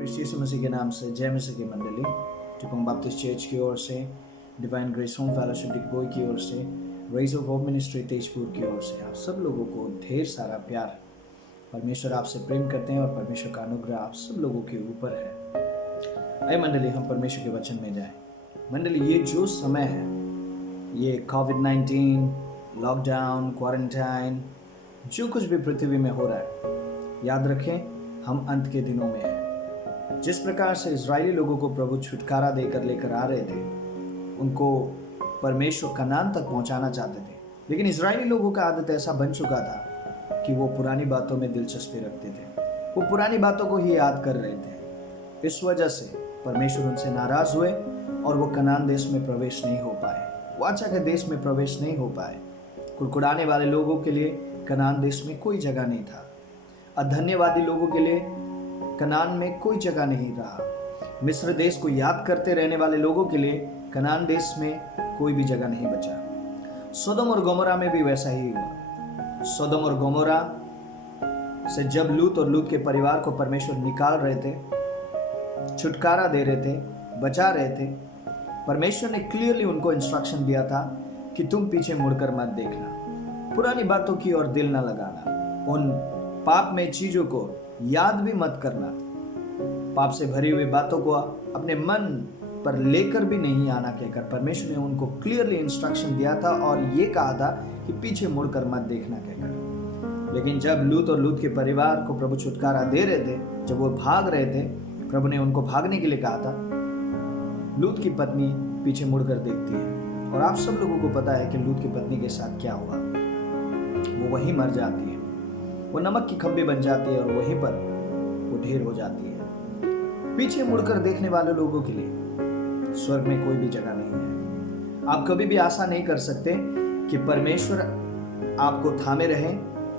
Christ यीशु मसीह के नाम से जय मसीह की मंडली टिपंग बैप्टिस्ट चर्च की ओर से, divine grace home fellowship Digboi की ओर से, rays of hope ministry Tezpur की ओर से आप सब लोगों को ढेर सारा प्यार। परमेश्वर आपसे प्रेम करते हैं और परमेश्वर का अनुग्रह आप सब लोगों के ऊपर है। आइए मंडली, हम परमेश्वर के वचन में जाएं। मंडली, ये जो समय है, ये कोविड-19, लॉकडाउन, क्वारंटाइन, जो कुछ भी पृथ्वी में हो रहा है, याद रखें हम अंत के दिनों में हैं। जिस प्रकार से इजरायली लोगों को प्रभु छुटकारा देकर लेकर आ रहे थे, उनको परमेश्वर कनान तक पहुंचाना चाहते थे, लेकिन इजरायली लोगों का आदत ऐसा बन चुका था कि वो पुरानी बातों में दिलचस्पी रखते थे, वो पुरानी बातों को ही याद कर रहे थे। इस वजह से परमेश्वर उनसे नाराज हुए और वो कनान देश में प्रवेश नहीं हो पाए, वाचा के देश में प्रवेश नहीं हो पाए। कुड़कुड़ाने वाले लोगों के लिए कनान देश में कोई जगह नहीं था। अधन्यवादी लोगों के लिए कनान में कोई जगह नहीं रहा। मिस्र देश को याद करते रहने वाले लोगों के लिए कनान देश में कोई भी जगह नहीं बचा। सोदोम और गोमोरा में भी वैसा ही हुआ। सोदोम और गोमोरा से जब लूत और लूत के परिवार को परमेश्वर निकाल रहे थे, छुटकारा दे रहे थे, बचा रहे थे, परमेश्वर ने क्लियरली उनको इंस्ट्रक्शन दिया था कि तुम पीछे मुड़कर मत देखना, पुरानी बातों की ओर दिल न लगाना, उन पाप में चीजों को याद भी मत करना, पाप से भरी हुई बातों को अपने मन पर लेकर भी नहीं आना कहकर परमेश्वर ने उनको क्लियरली इंस्ट्रक्शन दिया था और ये कहा था कि पीछे मुड़कर मत देखना कहकर। लेकिन जब लूत और लूत के परिवार को प्रभु छुटकारा दे रहे थे, जब वो भाग रहे थे, प्रभु ने उनको भागने के लिए कहा था। लूत की पत्नी पीछे मुड़कर देखती है और आप सब लोगों को पता है कि लूत की पत्नी के साथ क्या हुआ। वो वहीं मर जाती है, वो नमक की खब्बी बन जाती है और वहीं पर वो ढेर हो जाती है। पीछे मुड़कर देखने वाले लोगों के लिए स्वर्ग में कोई भी जगह नहीं है। आप कभी भी आशा नहीं कर सकते कि परमेश्वर आपको थामे रहे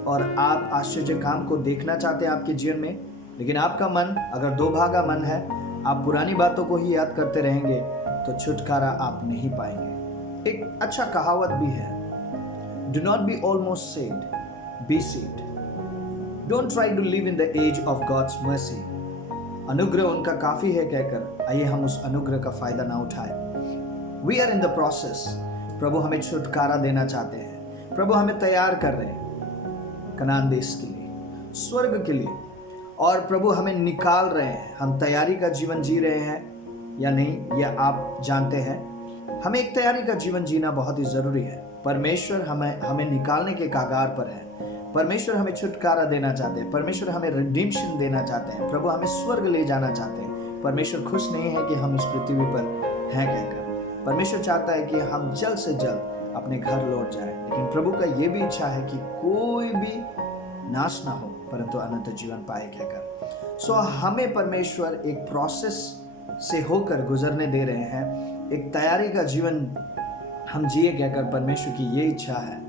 और आप आश्चर्य काम को देखना चाहते हैं आपके जीवन में, लेकिन आपका मन अगर दो भागा मन है, आप पुरानी बातों को ही याद करते रहेंगे तो छुटकारा आप नहीं पाएंगे। एक अच्छा कहावत भी है, do not be almost saved, be saved. Don't try to live in the age of God's mercy. अनुग्रह उनका काफी है कहकर आइए हम उस अनुग्रह का फायदा ना उठाएं। We are in the process. प्रभु हमें छुटकारा देना चाहते हैं। प्रभु हमें तैयार कर रहे हैं कनान देश के लिए, स्वर्ग के लिए, और प्रभु हमें निकाल रहे हैं। हम तैयारी का जीवन जी रहे हैं या नहीं, यह आप जानते हैं। हमें एक तैयारी का जीवन जीना बहुत ही जरूरी है। परमेश्वर हमें निकालने के कगार पर है। परमेश्वर हमें छुटकारा देना चाहते हैं। परमेश्वर हमें रिडीम्पशन देना चाहते हैं। प्रभु हमें स्वर्ग ले जाना चाहते हैं। परमेश्वर खुश नहीं है कि हम इस पृथ्वी पर हैं कहकर। परमेश्वर चाहता है कि हम जल्द से जल्द अपने घर लौट जाएं, लेकिन प्रभु का ये भी इच्छा है कि कोई भी नाश ना हो परंतु अनंत जीवन पाए कहकर। सो हमें परमेश्वर एक प्रोसेस से होकर गुजरने दे रहे हैं। एक तैयारी का जीवन हम जिए कहकर परमेश्वर की ये इच्छा है।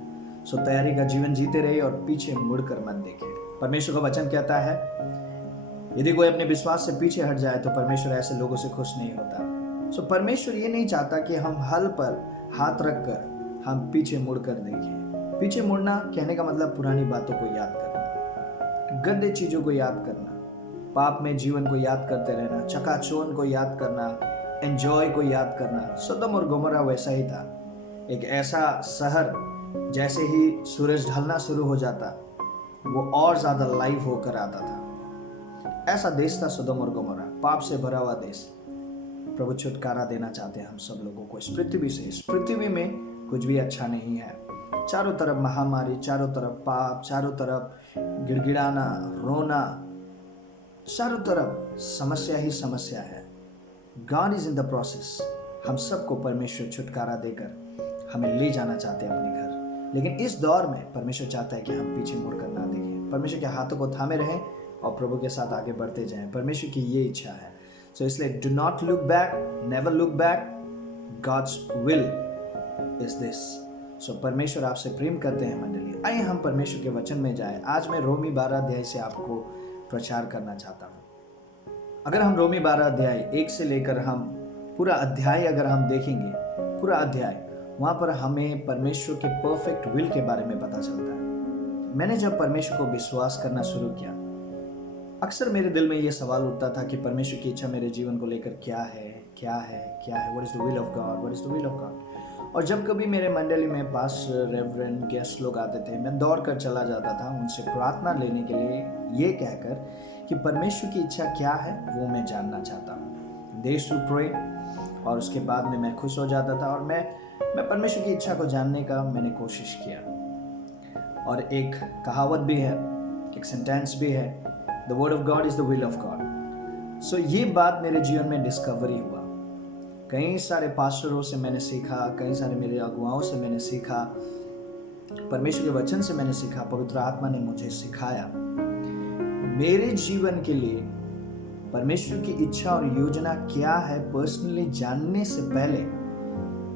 सो तैयारी का जीवन जीते रहे और पीछे मुड़कर मत देखे। परमेश्वर का वचन कहता है, यदि कोई अपने विश्वास से पीछे हट जाए तो परमेश्वर ऐसे लोगों से खुश नहीं होता। सो परमेश्वर ये नहीं चाहता कि हम हल पर हाथ रखकर हम पीछे मुड़कर देखें। पीछे मुड़ना कहने का मतलब पुरानी बातों को याद करना, गंदे चीजों को याद करना, पाप में जीवन को याद करते रहना, चकाचौंध को याद करना, एंजॉय को याद करना। सदम और गोमोरा वैसा ही था। एक ऐसा शहर जैसे ही सूरज ढलना शुरू हो जाता वो और ज्यादा लाइव होकर आता था। ऐसा देश था सदोम और गोमोरा, पाप से भरा हुआ देश। प्रभु छुटकारा देना चाहते हैं हम सब लोगों को इस पृथ्वी से। इस पृथ्वी में कुछ भी अच्छा नहीं है। चारों तरफ महामारी, चारों तरफ पाप, चारों तरफ गिड़गिड़ाना, रोना, चारों तरफ समस्या ही समस्या है। God is in the process. हम सबको परमेश्वर छुटकारा देकर हमें ले जाना चाहते हैं अपने घर, लेकिन इस दौर में परमेश्वर चाहता है कि हम पीछे मुड़कर ना देखें। परमेश्वर के हाथों को थामे रहें और प्रभु के साथ आगे बढ़ते जाएं। परमेश्वर की ये इच्छा है। सो इसलिए do not look back, never look back, God's will is this. So परमेश्वर आपसे प्रेम करते हैं मंडली। आइए हम परमेश्वर के वचन में जाएं। आज मैं रोमी 12 अध्याय से आपको प्रचार करना चाहता हूँ। अगर हम रोमी 12 अध्याय 1 से लेकर हम पूरा अध्याय अगर हम देखेंगे, पूरा अध्याय, वहाँ पर हमें परमेश्वर के परफेक्ट विल के बारे में पता चलता है। मैंने जब परमेश्वर को विश्वास करना शुरू किया, अक्सर मेरे दिल में ये सवाल उठता था कि परमेश्वर की इच्छा मेरे जीवन को लेकर क्या है, क्या है, क्या है, what is the will of God, what is the will of God. और जब कभी मेरे मंडली में पास्टर, रेवरेंड, गेस्ट लोग आते थे, मैं दौड़ कर चला जाता था उनसे प्रार्थना लेने के लिए, ये कहकर कि परमेश्वर की इच्छा क्या है वो मैं जानना चाहता हूँ। दे टू प्रे, और उसके बाद में मैं खुश हो जाता था और मैं परमेश्वर की इच्छा को जानने का मैंने कोशिश किया। और एक कहावत भी है, एक सेंटेंस भी है, the word of God is the will of God. So ये बात मेरे जीवन में डिस्कवरी हुआ। कई सारे पास्टरों से मैंने सीखा, कई सारे मेरे अगुवाओं से मैंने सीखा, परमेश्वर के वचन से मैंने सीखा, पवित्र आत्मा ने मुझे सिखाया। मेरे जीवन के लिए परमेश्वर की इच्छा और योजना क्या है पर्सनली जानने से पहले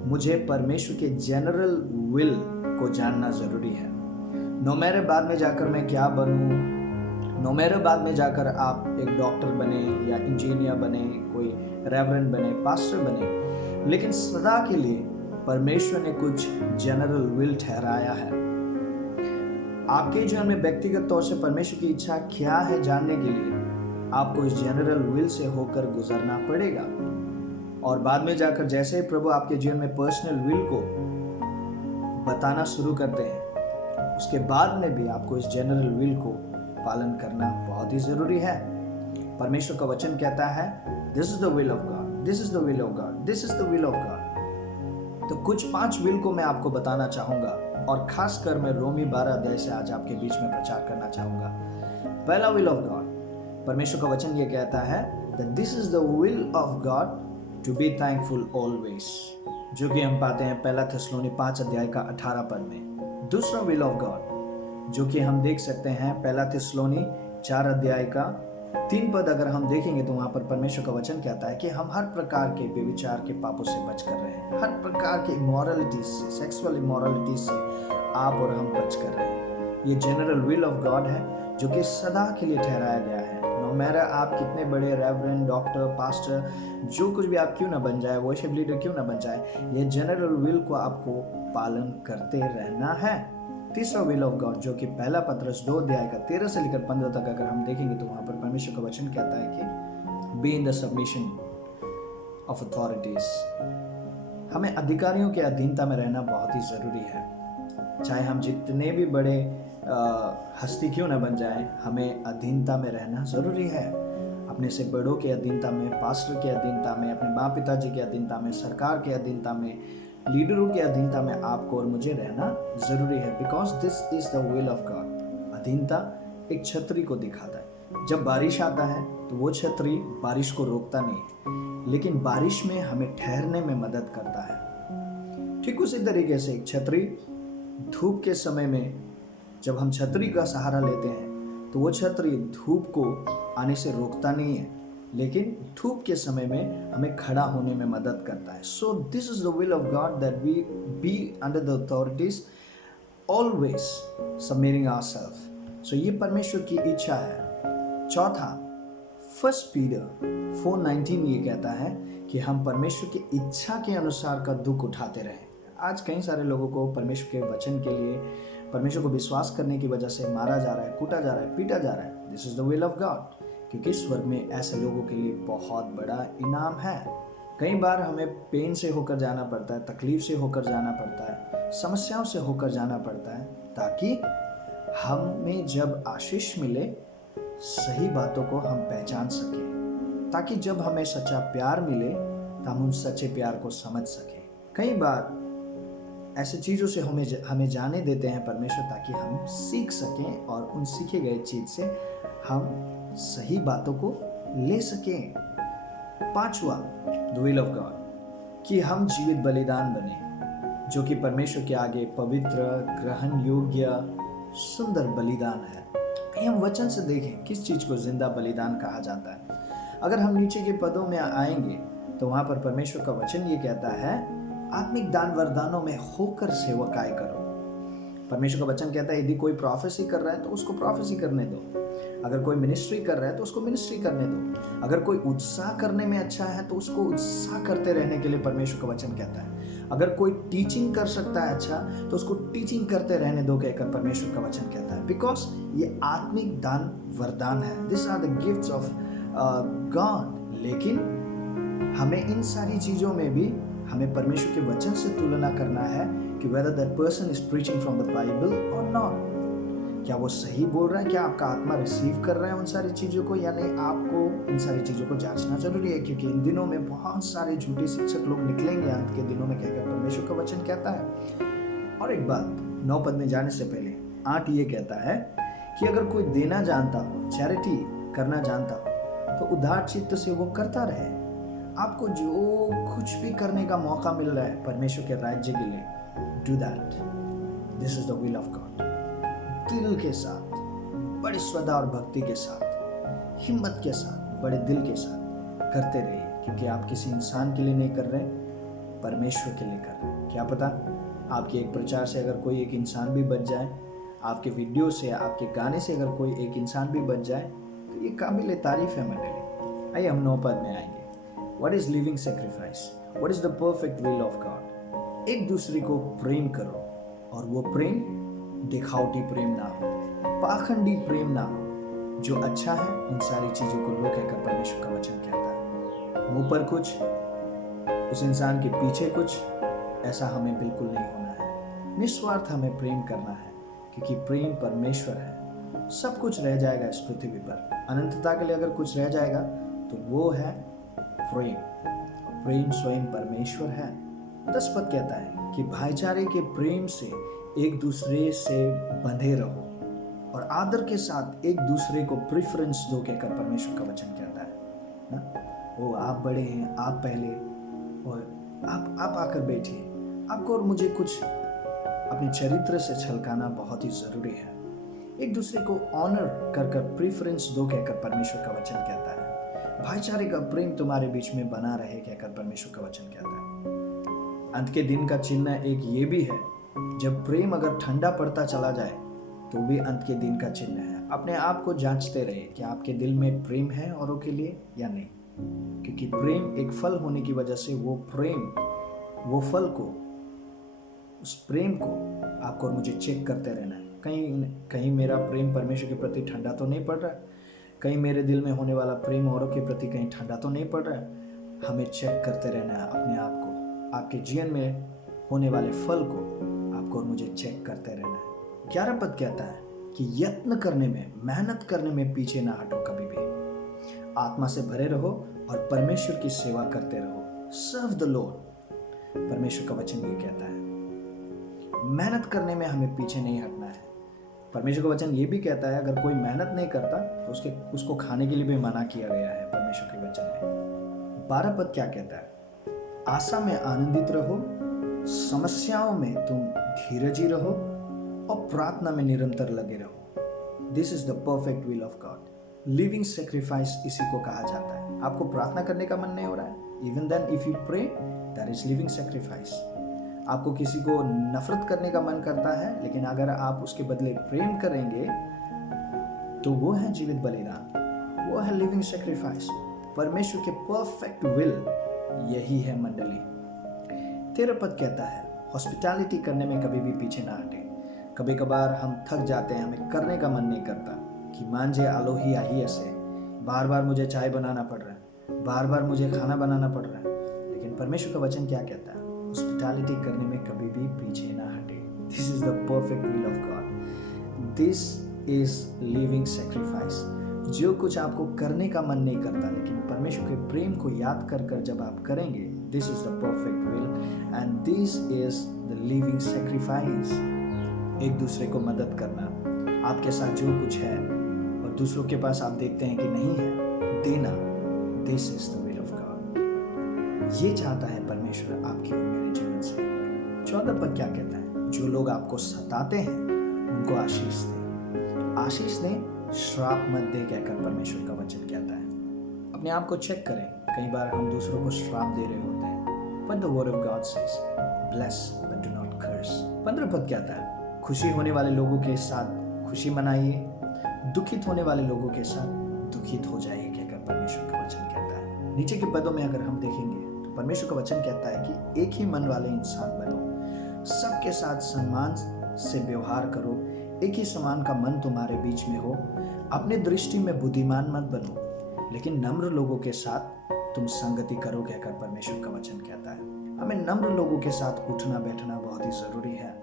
मुझे परमेश्वर के जनरल विल को जानना जरूरी है। नो मैटर बाद में जाकर मैं क्या बनूं, नो मैटर बाद में जाकर आप एक डॉक्टर बने या इंजीनियर बने, कोई रेवरेंड बने, पास्टर बने, लेकिन सदा के लिए परमेश्वर ने कुछ जनरल विल ठहराया है। आपके जीवन में व्यक्तिगत तौर से परमेश्वर की इच्छा क्या है जानने के लिए आपको इस जनरल विल से होकर गुजरना पड़ेगा। और बाद में जाकर जैसे ही प्रभु आपके जीवन में पर्सनल विल को बताना शुरू करते हैं, उसके बाद में भी आपको इस जनरल विल को पालन करना बहुत ही जरूरी है। परमेश्वर का वचन कहता है this is the will of God, this is the will of God, this is the will of God. तो कुछ 5 विल को मैं आपको बताना चाहूंगा, और खासकर मैं रोमी 12 अध्याय से आज आपके बीच में प्रचार करना चाहूंगा। पहला विल ऑफ गॉड, परमेश्वर का वचन ये कहता है that this is the will of God to be thankful always, जो कि हम पाते हैं पहला थिस्सलुनी 5 अध्याय का 18 पद में। दूसरा विल ऑफ गॉड जो कि हम देख सकते हैं पहला थिस्सलुनी 4 अध्याय का 3 पद, अगर हम देखेंगे तो वहां पर परमेश्वर का वचन कहता है कि हम हर प्रकार के व्यभिचार के पापों से बच कर रहे हैं, हर प्रकार के इमोरलिटी से, सेक्सुअल इमोरलिटी से आप और हम बच कर रहे हैं। ये जनरल विल ऑफ गॉड है जो कि सदा के लिए ठहराया गया है। नो मैटर आप कितने बड़े रेवरेंड, डॉक्टर, पास्टर, जो कुछ भी आप क्यों ना बन जाए, वर्शिप लीडर क्यों ना बन जाए, ये जनरल विल को आपको पालन करते रहना है। तीसरा विल ऑफ गॉड जो कि पहला पत्रस 2 अध्याय का 13 से लेकर 15 तक अगर हम देखेंगे तो वहां पर परमेश्वर का वचन कहता है कि be in the submission of authorities. हमें अधिकारियों के अधीनता में रहना बहुत ही जरूरी है। चाहे हम जितने भी बड़े हस्ती क्यों ना बन जाए, हमें अधीनता में रहना जरूरी है। अपने से बड़ों के अधीनता में, पास्टर के अधीनता में, अपने माँ पिताजी के अधीनता में, सरकार के अधीनता में, लीडरों के अधीनता में आपको और मुझे रहना जरूरी है, because this is the will of God. अधीनता एक छतरी को दिखाता है। जब बारिश आता है तो वो छतरी बारिश को रोकता नहीं, लेकिन बारिश में हमें ठहरने में मदद करता है। ठीक उसी तरीके से एक छतरी धूप के समय में जब हम छतरी का सहारा लेते हैं तो वो छतरी धूप को आने से रोकता नहीं है, लेकिन धूप के समय में हमें खड़ा होने में मदद करता है। So this is the will of God that we be under the authorities always submitting ourself. So ये परमेश्वर की इच्छा है। चौथा, 1 पीटर 4:19 ये कहता है कि हम परमेश्वर की इच्छा के अनुसार का दुख उठाते रहें। आज कई सारे लोगों को परमेश्वर के वचन के लिए, परमेश्वर को विश्वास करने की वजह से मारा जा रहा है, कूटा जा रहा है, पीटा जा रहा है। This is the will of God, क्योंकि स्वर्ग में ऐसे लोगों के लिए बहुत बड़ा इनाम है। कई बार हमें पेन से होकर जाना पड़ता है, तकलीफ से होकर जाना पड़ता है, समस्याओं से होकर जाना पड़ता है, ताकि हमें जब आशीष मिले सही बातों को हम पहचान सकें, ताकि जब हमें सच्चा प्यार मिले तो हम उन सच्चे प्यार को समझ सकें। कई बार ऐसे चीज़ों से हमें जाने देते हैं परमेश्वर, ताकि हम सीख सकें और उन सीखे गए चीज़ से हम सही बातों को ले सकें। 5वां, द विल ऑफ गॉड, कि हम जीवित बलिदान बने, जो कि परमेश्वर के आगे पवित्र, ग्रहण योग्य, सुंदर बलिदान है। हम वचन से देखें किस चीज़ को जिंदा बलिदान कहा जाता है। अगर हम नीचे के पदों में आएंगे तो वहाँ पर परमेश्वर का वचन ये कहता है आत्मिक दान वरदानों में होकर सेवकाई करो। परमेश्वर का वचन कहता है यदि कोई प्रोफेसी कर रहा है तो उसको प्रोफेसी करने दो। अगर कोई मिनिस्ट्री कर रहा है तो उसको मिनिस्ट्री करने दो। अगर कोई उत्साह करने में अच्छा है तो उसको उत्साह करते रहने के लिए परमेश्वर का वचन कहता है। अगर कोई टीचिंग कर सकता है अच्छा, तो उसको टीचिंग करते रहने दो कहकर परमेश्वर का वचन कहता है। बिकॉज ये आत्मिक दान वरदान है, this are the gifts of God. लेकिन हमें इन सारी चीज़ों में भी हमें परमेश्वर के वचन से तुलना करना है कि whether that person is preaching from the Bible or not। क्या वो सही बोल रहा है, क्या आपका आत्मा रिसीव कर रहा है उन सारी चीज़ों को या नहीं। आपको इन सारी चीज़ों को जांचना जरूरी है, क्योंकि इन दिनों में बहुत सारे झूठे शिक्षक लोग निकलेंगे अंत के दिनों में, कहकर परमेश्वर का वचन कहता है। और एक बात 9 पद में जाने से पहले 8 ये कहता है कि अगर कोई देना जानता हो, चैरिटी करना जानता हो, तो उदार चित्त से वो करता रहे। आपको जो कुछ भी करने का मौका मिल रहा है परमेश्वर के राज्य के लिए, do that. This is the will of God. दिल के साथ, बड़ी श्रद्धा और भक्ति के साथ, हिम्मत के साथ, बड़े दिल के साथ करते रहिए, क्योंकि आप किसी इंसान के लिए नहीं कर रहे, परमेश्वर के लिए कर रहे हैं। क्या पता आपके एक प्रचार से अगर कोई एक इंसान भी बच जाए, आपके वीडियो से, आपके गाने से अगर कोई एक इंसान भी बच जाए, तो ये काबिल तारीफ है मंडली। आइए हम 9 पद में आएंगे। What is living sacrifice? What is the perfect will of God? एक दूसरे को प्रेम करो, और वो प्रेम दिखावटी प्रेम ना हो, पाखंडी प्रेम ना हो। जो अच्छा है उन सारी चीजों को लो कहकर परमेश्वर का वचन कहता है। मुंह पर कुछ, उस इंसान के पीछे कुछ, ऐसा हमें बिल्कुल नहीं होना है। निस्वार्थ हमें प्रेम करना है, क्योंकि प्रेम परमेश्वर है। सब कुछ रह जाएगा इस पृथ्वी पर, अनंतता के लिए अगर कुछ रह जाएगा तो वो है प्रेम। प्रेम स्वयं परमेश्वर है। 10 पद कहता है कि भाईचारे के प्रेम से एक दूसरे से बंधे रहो, और आदर के साथ एक दूसरे को प्रेफरेंस दो कहकर परमेश्वर का वचन कहता है ना। वो आप बड़े हैं, आप पहले, और आप आकर बैठिए। आपको और मुझे कुछ अपने चरित्र से छलकाना बहुत ही जरूरी है। एक दूसरे को ऑनर कर कर प्रेफरेंस दो कहकर परमेश्वर का वचन कहता है। भाईचारे का प्रेम तुम्हारे बीच में बना रहे कहकर परमेश्वर का वचन कहता है। अंत के दिन का चिन्ह एक ये भी है, जब प्रेम अगर ठंडा पड़ता चला जाए तो भी अंत के दिन का चिन्ह है। अपने आप को जांचते रहे कि आपके दिल में प्रेम है औरों के लिए या नहीं, क्योंकि प्रेम एक फल होने की वजह से वो फल को, उस प्रेम को आपको और मुझे चेक करते रहना है। कहीं मेरा प्रेम परमेश्वर के प्रति ठंडा तो नहीं पड़ रहा है, कहीं मेरे दिल में होने वाला प्रेम औरों के प्रति कहीं ठंडा तो नहीं पड़ रहा है। हमें चेक करते रहना है अपने आप को। आपके जीवन में होने वाले फल को आपको और मुझे चेक करते रहना है। 11 पद कहता है कि यत्न करने में, मेहनत करने में पीछे ना हटो कभी भी। आत्मा से भरे रहो और परमेश्वर की सेवा करते रहो। Serve the Lord. परमेश्वर का वचन ये कहता है, मेहनत करने में हमें पीछे नहीं हटना है। परमेश्वर का वचन ये भी कहता है अगर कोई मेहनत नहीं करता तो उसको खाने के लिए भी मना किया गया है परमेश्वर के वचन में। 12 पद क्या कहता है? आशा में आनंदित रहो, समस्याओं में तुम धीरजी रहो, और प्रार्थना में निरंतर लगे रहो। This is the perfect will of God. Living sacrifice इसी को कहा जाता है। आपको प्रार्थना करने का मन नहीं हो रहा है, even then if you pray, that is living sacrifice. आपको किसी को नफरत करने का मन करता है, लेकिन अगर आप उसके बदले प्रेम करेंगे तो वो है जीवित बलिदान, वो है लिविंग सेक्रीफाइस। परमेश्वर के परफेक्ट विल यही है मंडली। 13 पद कहता है हॉस्पिटैलिटी करने में कभी भी पीछे ना हटे। कभी कभार हम थक जाते हैं, हमें करने का मन नहीं करता कि मांझे आलो ही आही ऐसे, बार बार मुझे चाय बनाना पड़ रहा है, बार बार मुझे खाना बनाना पड़ रहा है। लेकिन परमेश्वर का वचन क्या कहता है? हॉस्पिटैलिटी करने में कभी भी पीछे ना हटे। This is the perfect will of God. This is living sacrifice. जो कुछ आपको करने का मन नहीं करता, लेकिन परमेश्वर के प्रेम को याद कर कर जब आप करेंगे, this is the perfect will and this is the living sacrifice. एक दूसरे को मदद करना, आपके साथ जो कुछ है और दूसरों के पास आप देखते हैं कि नहीं है, देना, this is the will of God. ये चाहता है परमेश्वर आपके और मेरे जीवन से। 14 पद क्या कहता है? जो लोग आपको सताते हैं उनको आशीष दे। आशीष दे, श्राप मत दे कहकर परमेश्वर का वचन कहता है। अपने आप को चेक करें, कई बार हम दूसरों को श्राप दे रहे होते हैं। But the word of God says, bless but do not curse। 15 पद कहता है खुशी होने वाले लोगों के साथ खुशी मनाइए, दुखित होने वाले लोगों के साथ दुखित हो जाइए कहकर परमेश्वर का वचन कहता है। नीचे के पदों में अगर हम देखेंगे तो परमेश्वर का वचन कहता है कि एक ही मन वाले इंसान बनो, सबके साथ सम्मान से व्यवहार करो, एक ही समान का मन तुम्हारे बीच में हो, अपने दृष्टि में बुद्धिमान मत बनो, लेकिन नम्र लोगों के साथ तुम संगति करो कहकर परमेश्वर का वचन कहता है। हमें नम्र लोगों के साथ उठना बैठना बहुत ही जरूरी है।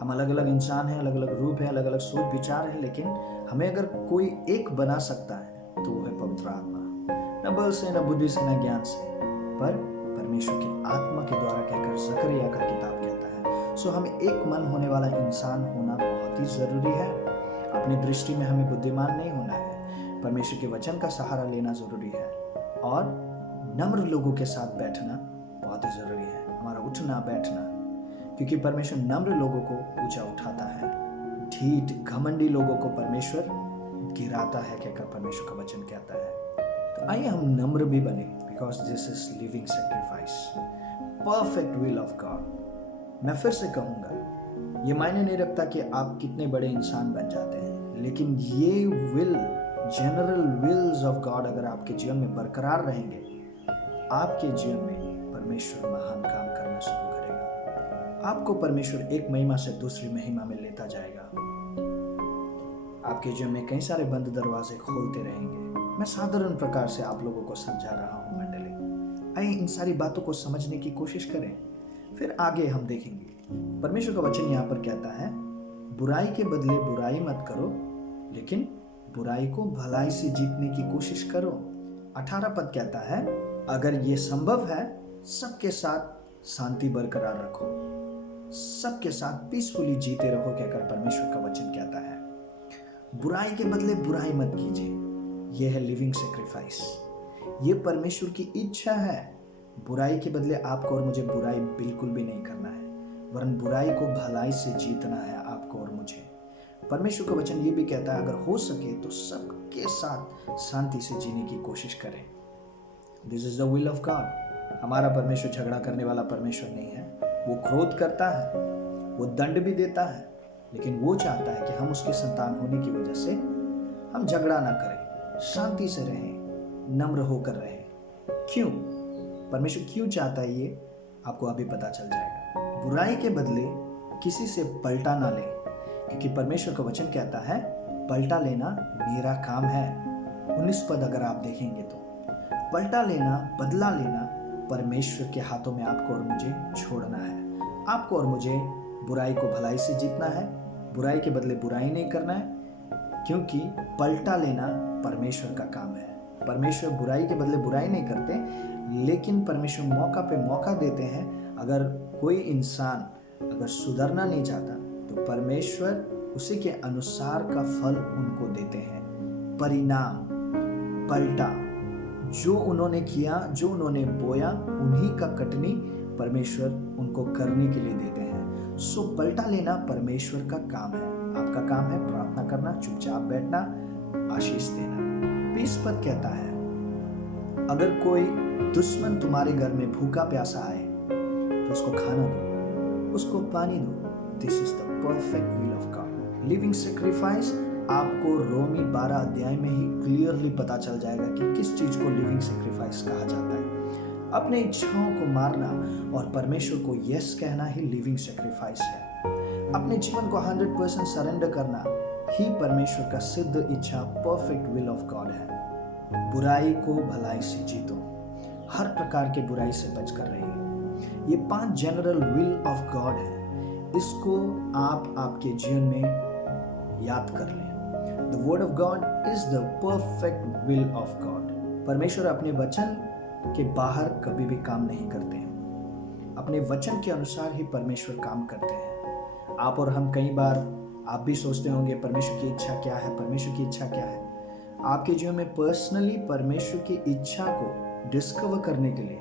हम अलग अलग इंसान हैं, अलग अलग रूप है, अलग अलग सोच विचार है, लेकिन हमें अगर कोई एक बना सकता है तो वो है पवित्र आत्मा। न बल से, न बुद्धि से, न ज्ञान से, पर परमेश्वर की आत्मा के द्वारा कहकर जकरिया का किताब कहता है। सो हमें एक मन होने वाला इंसान होना बहुत ही जरूरी है। अपनी दृष्टि में हमें बुद्धिमान नहीं होना है, परमेश्वर के वचन का सहारा लेना जरूरी है और नम्र लोगों के साथ बैठना बहुत ही जरूरी है, हमारा उठना बैठना, क्योंकि परमेश्वर नम्र लोगों को ऊंचा उठाता है, ढीठ घमंडी लोगों को परमेश्वर गिराता है कहकर परमेश्वर का वचन कहता है। तो आइए हम नम्र भी बने, because this is living sacrifice, perfect will of God. मैं फिर से कहूंगा, ये मायने नहीं रखता कि आप कितने बड़े इंसान बन जाते हैं, लेकिन ये will, general wills of God अगर आपके जीवन में बरकरार रहेंगे, आपके जीवन में परमेश्वर महान काम करना शुरू करेगा। आपको परमेश्वर एक महिमा से दूसरी महिमा में लेता जाएगा। आपके जीवन में कई सारे बंद दरवाजे खोलते रहेंगे। मैं साधारण प्रकार से आप लोगों को समझा रहा हूं मंडली। आइए इन सारी बातों को समझने की कोशिश करें, फिर आगे हम देखेंगे। परमेश्वर का वचन यहाँ पर कहता है, बुराई के बदले बुराई मत करो, लेकिन बुराई को भलाई से जीतने की कोशिश करो। 18 पद कहता है, अगर ये संभव है सबके साथ शांति बरकरार रखो, सबके साथ पीसफुली जीते रहो कहकर परमेश्वर का वचन कहता है। बुराई के बदले बुराई मत कीजिए, यह है लिविंग सेक्रीफाइस। ये परमेश्वर की इच्छा है। बुराई के बदले आपको और मुझे बुराई बिल्कुल भी नहीं करना है, वरन बुराई को भलाई से जीतना है आपको और मुझे। परमेश्वर का वचन ये भी कहता है, अगर हो सके तो सबके साथ शांति से जीने की कोशिश करें। This is the will of God. हमारा परमेश्वर झगड़ा करने वाला परमेश्वर नहीं है। वो क्रोध करता है, वो दंड भी देता है, लेकिन वो चाहता है कि हम उसके संतान होने की वजह से हम झगड़ा ना करें, शांति से रहें, नम्र होकर रहें। क्यों? परमेश्वर क्यों चाहता है ये आपको अभी पता चल जाएगा। बुराई के बदले किसी से पलटा ना ले, क्योंकि परमेश्वर का वचन कहता है पलटा लेना मेरा काम है। 19 पद अगर आप देखेंगे तो पलटा लेना, बदला लेना परमेश्वर के हाथों में आपको और मुझे छोड़ना है। आपको और मुझे बुराई को भलाई से जीतना है, बुराई के बदले बुराई नहीं करना है, क्योंकि पलटा लेना परमेश्वर का काम है। परमेश्वर बुराई के बदले बुराई नहीं करते, लेकिन परमेश्वर मौका पे मौका देते हैं। अगर कोई इंसान अगर सुधरना नहीं चाहता तो परमेश्वर उसी के अनुसार का फल उनको देते हैं। परिणाम, पलटा, जो उन्होंने किया, जो उन्होंने बोया, उन्हीं का कटनी परमेश्वर उनको करने के लिए देते हैं। सो पलटा लेना परमेश्वर का काम है। आपका काम है प्रार्थना करना, चुपचाप बैठना, आशीष देना। 20 पद कहता है, अगर कोई दुश्मन तुम्हारे घर में भूखा प्यासा आए तो उसको खाना दो, उसको पानी दो। This is the perfect will of God. Living sacrifice आपको रोमी 12 अध्याय में ही क्लियरली पता चल जाएगा कि किस चीज को लिविंग सेक्रीफाइस कहा जाता है। अपने इच्छाओं को मारना और परमेश्वर को यस कहना ही लिविंग सेक्रीफाइस है। अपने जीवन को 100% सरेंडर करना ही परमेश्वर का सिद्ध इच्छा, परफेक्ट विल ऑफ गॉड है। बुराई को भलाई से जीतो, हर प्रकार के बुराई से बचकर रहिए। ये 5 जनरल विल ऑफ गॉड है। इसको आप आपके जीवन में याद कर लें। The word of God is the perfect will of God. परमेश्वर अपने वचन के बाहर कभी भी काम नहीं करते हैं। अपने वचन के अनुसार ही परमेश्वर काम करते हैं। आप और हम कई बार आप भी सोचते होंगे परमेश्वर की इच्छा क्या है, परमेश्वर की इच्छा क्या है। आपके जीवन में पर्सनली परमेश्वर की इच्छा को डिस्कवर करने के लिए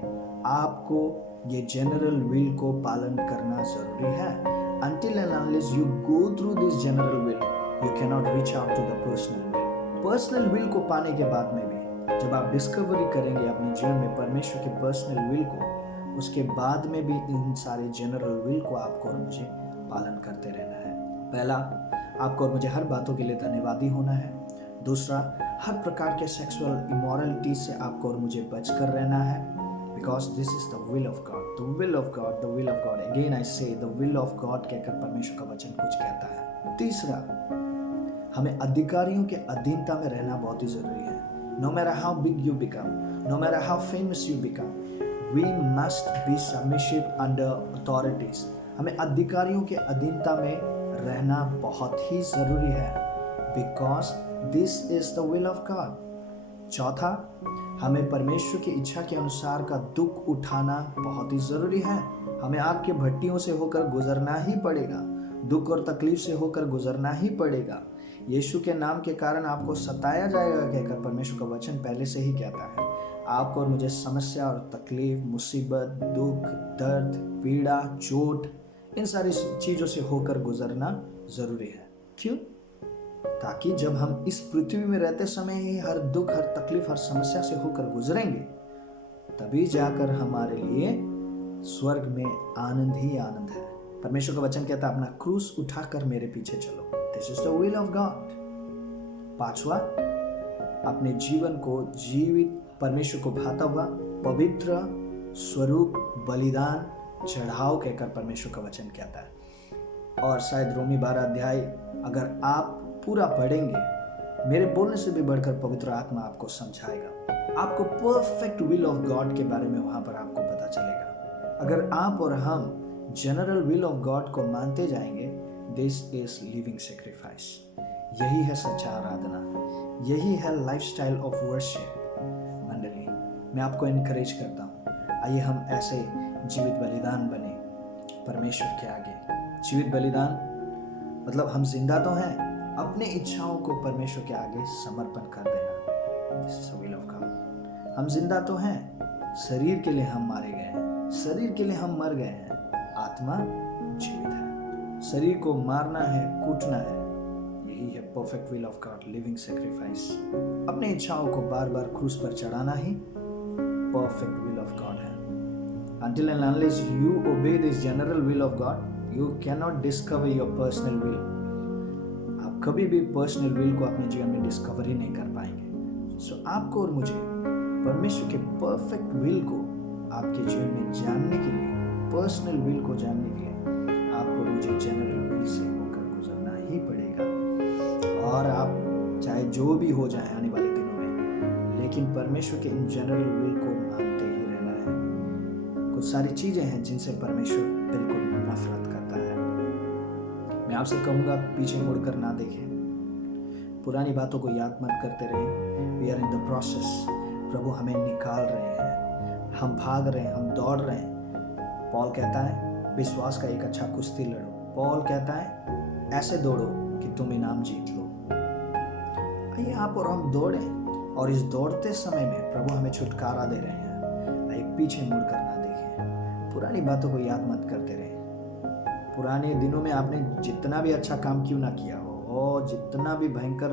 आपको ये जनरल विल को पालन करना जरूरी है। Until and unless you go through this general will, you cannot reach out to the personal will. Personal will को पाने के बाद में भी जब आप डिस्कवरी करेंगे अपने जीवन में परमेश्वर के पर्सनल विल को, उसके बाद में भी इन सारे जनरल विल को आपको और मुझे पालन करते रहना है। पहला, आपको और मुझे हर बातों के लिए धन्यवादी होना है। दूसरा, हर प्रकार के सेक्सुअल इमोरलिटी से आपको और मुझे बचकर रहना है, because this is the will of God, the will of God, the will of God. Again I से द विल ऑफ गॉड कहकर परमेश्वर का वचन कुछ कहता है। तीसरा, हमें अधिकारियों के अधीनता में रहना बहुत ही जरूरी है। No matter how big you become, no matter how famous you become, we must be submissive under authorities. हमें अधिकारियों के अधीनता में रहना बहुत ही जरूरी है, because this is the will of God. चौथा, हमें परमेश्वर की इच्छा के अनुसार का दुख उठाना बहुत ही जरूरी है। हमें आग के भट्टियों से होकर गुजरना ही पड़ेगा, दुख और तकलीफ से होकर गुजरना ही पड़ेगा। यीशु के नाम के कारण आपको सताया जाएगा कहकर परमेश्वर का वचन पहले से ही कहता है। आपको और मुझे समस्या और तकलीफ, मुसीबत, दुख, दर्द, पीड़ा, चोट, इन सारी चीजों से होकर गुजरना जरूरी है। क्यों? ताकि जब हम इस पृथ्वी में रहते समय ही हर दुख, हर तकलीफ, हर समस्या से होकर गुजरेंगे, तभी जाकर हमारे लिए स्वर्ग में आनंद ही आनंद है। परमेश्वर का वचन कहता है, अपना क्रूस उठाकर मेरे पीछे चलो। This is the will of God. पांचवा, अपने जीवन को जीवित, परमेश्वर को भाता हुआ, पवित्र स्वरूप बलिदान चढ़ाओ कहकर परमेश्वर का वचन कहता है। और शायद रोमी 12 अध्याय अगर आप पूरा पढ़ेंगे, मेरे बोलने से भी बढ़कर पवित्र आत्मा आपको समझाएगा। आपको परफेक्ट विल ऑफ गॉड के बारे में वहां पर आपको पता चलेगा। अगर आप और हम जनरल विल ऑफ गॉड को मानते जाएंगे, दिस इज लिविंग सेक्रीफाइस। यही है सच्चा आराधना, यही है लाइफस्टाइल ऑफ वर्शिप। मंडली, मैं आपको इनकरेज करता हूँ, आइए हम ऐसे जीवित बलिदान बने परमेश्वर के आगे। जीवित बलिदान मतलब हम जिंदा तो हैं, अपने इच्छाओं को परमेश्वर के आगे समर्पण कर देना। This is the will of God. हम जिंदा तो हैं, शरीर के लिए हम मारे गए हैं, शरीर के लिए हम मर गए हैं, आत्मा जीवित है। शरीर को मारना है, कूटना है, यही है perfect will of God, living sacrifice. अपने इच्छाओं को बार बार क्रूस पर चढ़ाना ही परफेक्ट विल ऑफ गॉड है। Until and unless you obey this general will of God, you cannot discover your personal will. आप कभी भी पर्सनल विल को अपने जीवन में डिस्कवर ही नहीं कर पाएंगे। सो आपको और मुझे परमेश्वर के परफेक्ट विल को आपके जीवन में जानने के लिए, पर्सनल विल को जानने के लिए आपको और मुझे जनरल विल से होकर गुजरना ही पड़ेगा। और आप चाहे जो भी हो जाए आने वाले दिनों में, लेकिन परमेश्वर के इन जनरल विल को मानते ही रहना है। कुछ सारी चीजें हैं जिनसे परमेश्वर बिल्कुल नफरत करता है। मैं आपसे कहूंगा, पीछे मुड़कर ना देखें, पुरानी बातों को याद मत करते रहें। We are in the process. प्रभु हमें निकाल रहे हैं, हम भाग रहे हैं, हम दौड़ रहे हैं। पॉल कहता है, विश्वास का एक अच्छा कुश्ती लड़ो। पॉल कहता है, ऐसे दौड़ो कि तुम इनाम जीत लो। आइए आप और हम दौड़ें, और इस दौड़ते समय में प्रभु हमें छुटकारा दे रहे हैं। आइए पीछे मुड़कर ना देखें, पुरानी बातों को याद मत करते रहें। पुराने दिनों में आपने जितना भी अच्छा काम क्यों ना किया हो, और जितना भी भयंकर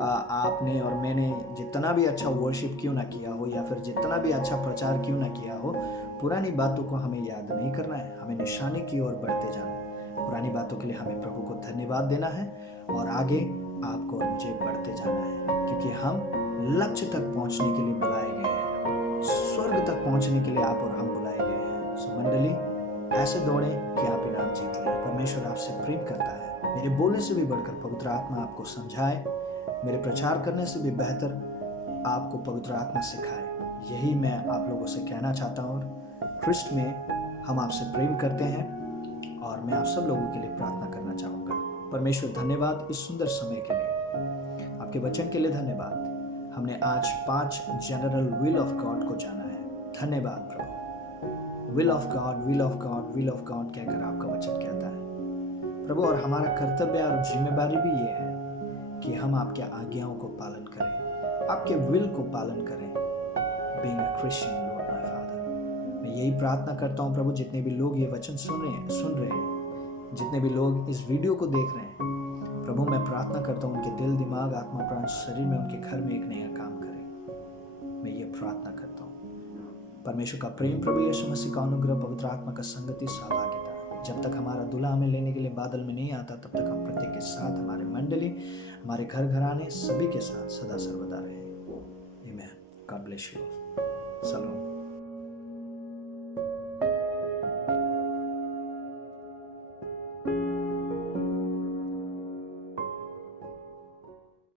आपने और मैंने जितना भी अच्छा वर्शिप क्यों ना किया हो, या फिर जितना भी अच्छा प्रचार क्यों ना किया हो, पुरानी बातों को हमें याद नहीं करना है। हमें निशाने की ओर बढ़ते जाना है। पुरानी बातों के लिए हमें प्रभु को धन्यवाद देना है, और आगे आपको और मुझे बढ़ते जाना है, क्योंकि हम लक्ष्य तक पहुंचने के लिए बुलाए गए हैं। स्वर्ग तक पहुंचने के लिए आप और हम बुलाए गए हैं। सो मंडली, ऐसे दौड़ें कि आप इनाम जीत लें। परमेश्वर आपसे प्रेम करता है। मेरे बोलने से भी बढ़कर पवित्र आत्मा आपको समझाए, मेरे प्रचार करने से भी बेहतर आपको पवित्र आत्मा सिखाए। यही मैं आप लोगों से कहना चाहता हूँ। ख्रिस्ट में हम आपसे प्रेम करते हैं, और मैं आप सब लोगों के लिए प्रार्थना करना चाहूँगा। परमेश्वर, धन्यवाद इस सुंदर समय के लिए, आपके वचन के लिए धन्यवाद। हमने आज 5 जनरल विल ऑफ गॉड को जाना है। धन्यवाद प्रभु। Will of God, will of God, will of God कहकर आपका वचन कहता है प्रभु, और हमारा कर्तव्य और जिम्मेदारी भी ये है कि हम आपके आज्ञाओं को पालन करें, आपके विल को पालन करें। Being a Christian, Lord my father, मैं यही प्रार्थना करता हूँ प्रभु, जितने भी लोग ये वचन सुन रहे हैं, जितने भी लोग इस वीडियो को देख रहे हैं प्रभु, मैं प्रार्थना करता हूँ उनके दिल, दिमाग, आत्मा, प्राण, शरीर में, उनके घर में एक नया काम करें। मैं ये प्रार्थना करता हूँ। परमेश्वर का प्रेम, प्रभु यीशु मसीह का अनुग्रह, पवित्र आत्मा का संगति, सहभागिता जब तक हमारा दूल्हा हमें लेने के लिए बादल में नहीं आता, तब तक हम प्रत्येक के साथ, हमारे मंडली, हमारे घर घराने सभी के साथ सदा सर्वदा रहे। आमीन। God bless you. सलाम।